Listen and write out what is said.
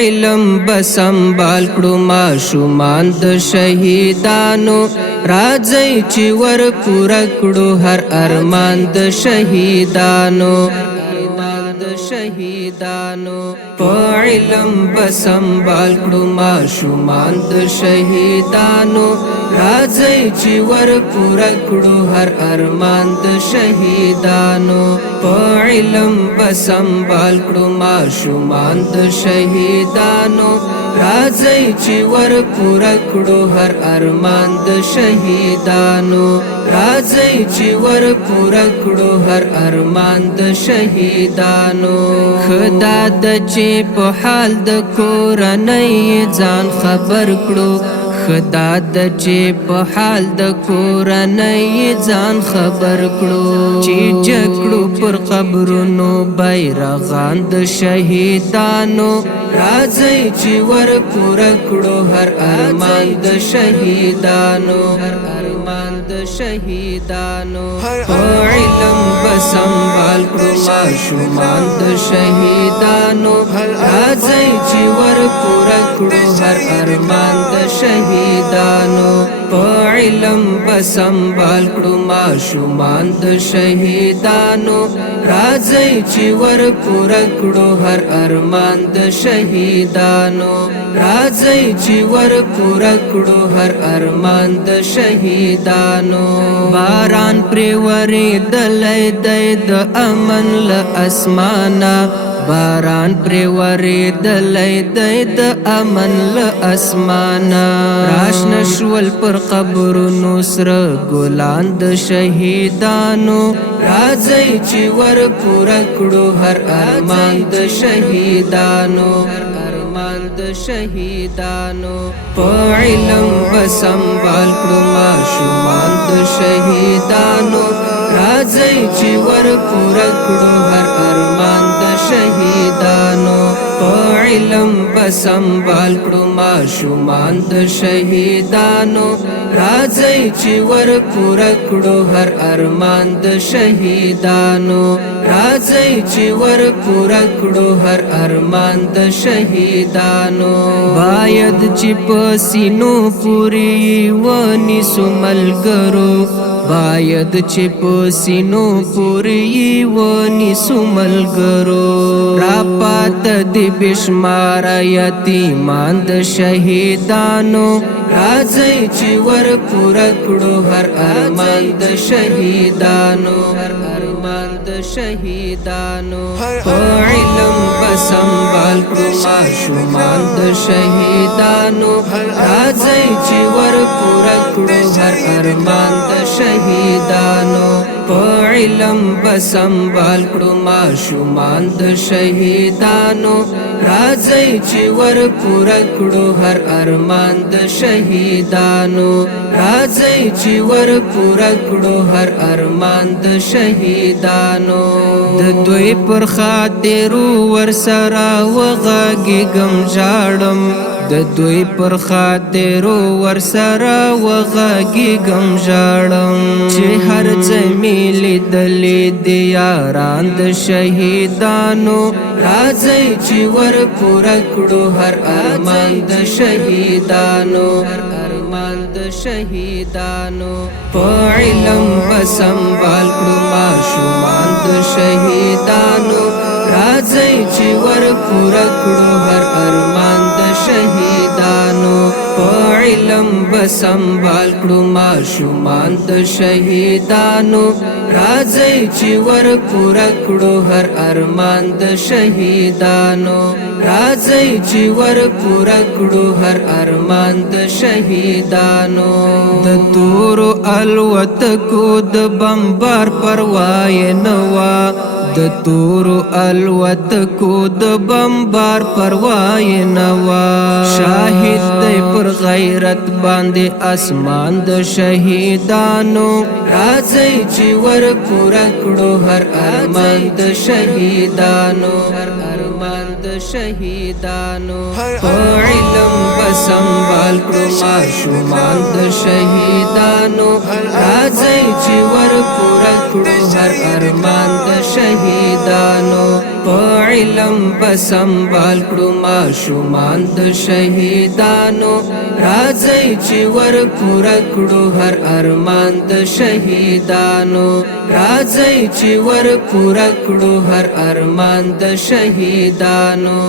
علم بسنبال کړو ماشومان د شهیدانو راځي چې ور پوره کړو هر ارمان د شهیدانو په علم بسنبال کړو ماشومان د شهیدانو راځي چې ور پوره کړو هر ارمان د شهیدانو په علم بسنبال کړو ماشومان د شهیدانو راځي چې ور پوره کړو هر ارمان د شهیدانو راځي چې ور پوره کړو هر ارمان د شهیدانو خدا د چې په حال د کورنۍ ځان خبر کړو خدا د چې په حال د کورنۍ ځان خبر کړو چې جګړو پر قبرونو بیرغان د شهیدانو راځي چې ور پوره کړو هر ارمان د شهیدانو په علم بسنبال کړو ماشومان د شهیدانو راځي چې ور پوره کړو هر ارمان د شهیدانو په علم بسنبال کړو ماشومان د شهیدانو راځي چې ور پوره کړو هر ارمان د شهیدانو راځي چې ور پوره کړو هر ارمان د شهیدانو باران پر ورېدلی دی د امن له اسمانه باران پر ورېدلی دی د امن له اسمانه راشنه شول پر قبرونو سره ګلان د شهیدانو راځي چې ور پوره کړو هر ارمان د شهیدانو په علم بسنبال کړو ماشومان د شهیدانو راځي چې ور پوره کړو هر ارمان د شهیدانو په علم بسنبال کړو ماشومان د شهیدانو راځي چې ور پوره کړو هر ارمان د شهیدانو راځي چې ور پوره کړو هر ارمان د شهیدانو باید چې په سینو پوری ونیسو ملګرو باید چې په سینو پوری ونیسو ملګرو را پاته د بشمار یتیمان د شهیدانو راځي چې ور پوره کړو هر ارمان د شهیدانو په علم بسنبال کړو ماشومان د شهیدانو راځي چې ور پوره کړو هر ارمان د شهیدانو په علم بسنبال کړو ماشومان د شهیدانو راځي چې ور پوره کړو هر ارمان د شهیدانو راځي چې ور پوره کړو هر ارمان د شهیدانو د دوی پر خاطرو ور سره وغږیږم ژاړم د دوی پر خاطرو ور سره وغږیږم ژاړم چې هر څه مې لیدلي د یاران د شهیدانو راځي چې ور پوره کړو هر ارمان د شهیدانو په علم بسنبال کړو ماشومان د شهیدانو راځي چې ور پوره کړو هر ارمان د شهیدانو په علم بسنبال کړو ماشومان د شهیدانو راځي چې ور پوره کړو هر ارمان د شهیدانو راځي چې ور پوره کړو هر ارمان د شهیدانو د تورو الوتکو د بمبار پروا یې نه وه د تورو الوتکو د بمبار پروا یې نه وه شاهد دی پر غیرت باندې اسمان د شهیدانو راځي چې ور پوره کړو هر ارمان د شهیدانو ارمان د شهیدانو په علم بسنبال کړو ماشومان د شهیدانو راځي چې ور پوره کړو هر ارمان د شهیدانو په علم بسنبال کړو ماشومان د شهیدانو راځي چې ور پوره کړو هر ارمان د شهیدانو راځي چې ور پوره کړو هر ارمان د شهیدانو